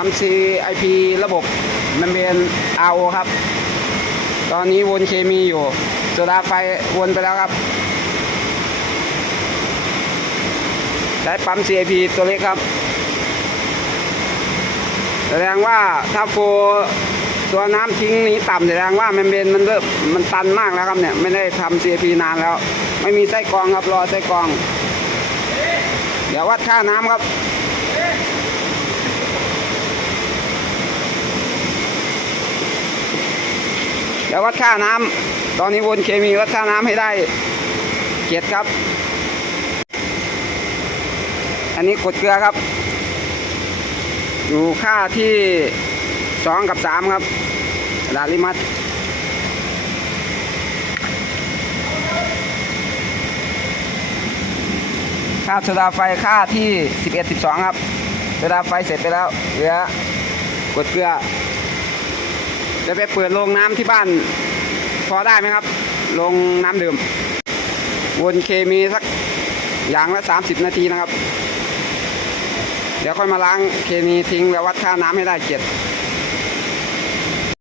ทำ CIP ระบบมันเป็น RO ครับ ตอนนี้วนเคมีอยู่โซดาไฟวนไปแล้วครับ ใช้ปั๊ม CIP ตัวเล็กครับ แสดงว่าถ้าโฟตัวน้ำทิ้งนี้ต่ำแสดงว่ามันเป็นมันเริ่มมันตันมากแล้วครับเนี่ย ไม่ได้ทำ CIP นานแล้ว ไม่มีไส้กรองครับรอไส้กรอง เดี๋ยววัดค่าน้ำครับ เดี๋ยววัดค่าน้ำตอนนี้วนเคมีวัดค่าน้ำให้ได้เจ็ดครับ อันนี้กดเกลือครับ อยู่ค่าที่สองกับสามครับกระดาษลิมัสค่าโซดาไฟค่าที่สิบเอ็ดสิบสองครับโซดาไฟเสร็จไปแล้วเหลือกดเกลือ จะไปเปิดโรงน้ำที่บ้าน พอได้ไหมครับ โรงน้ำดื่ม วนเคมีสักอย่างละ30นาทีนะครับ เดี๋ยวค่อยมาล้างเคมีทิ้งแล้ววัดค่าน้ำให้ได้เจ็ด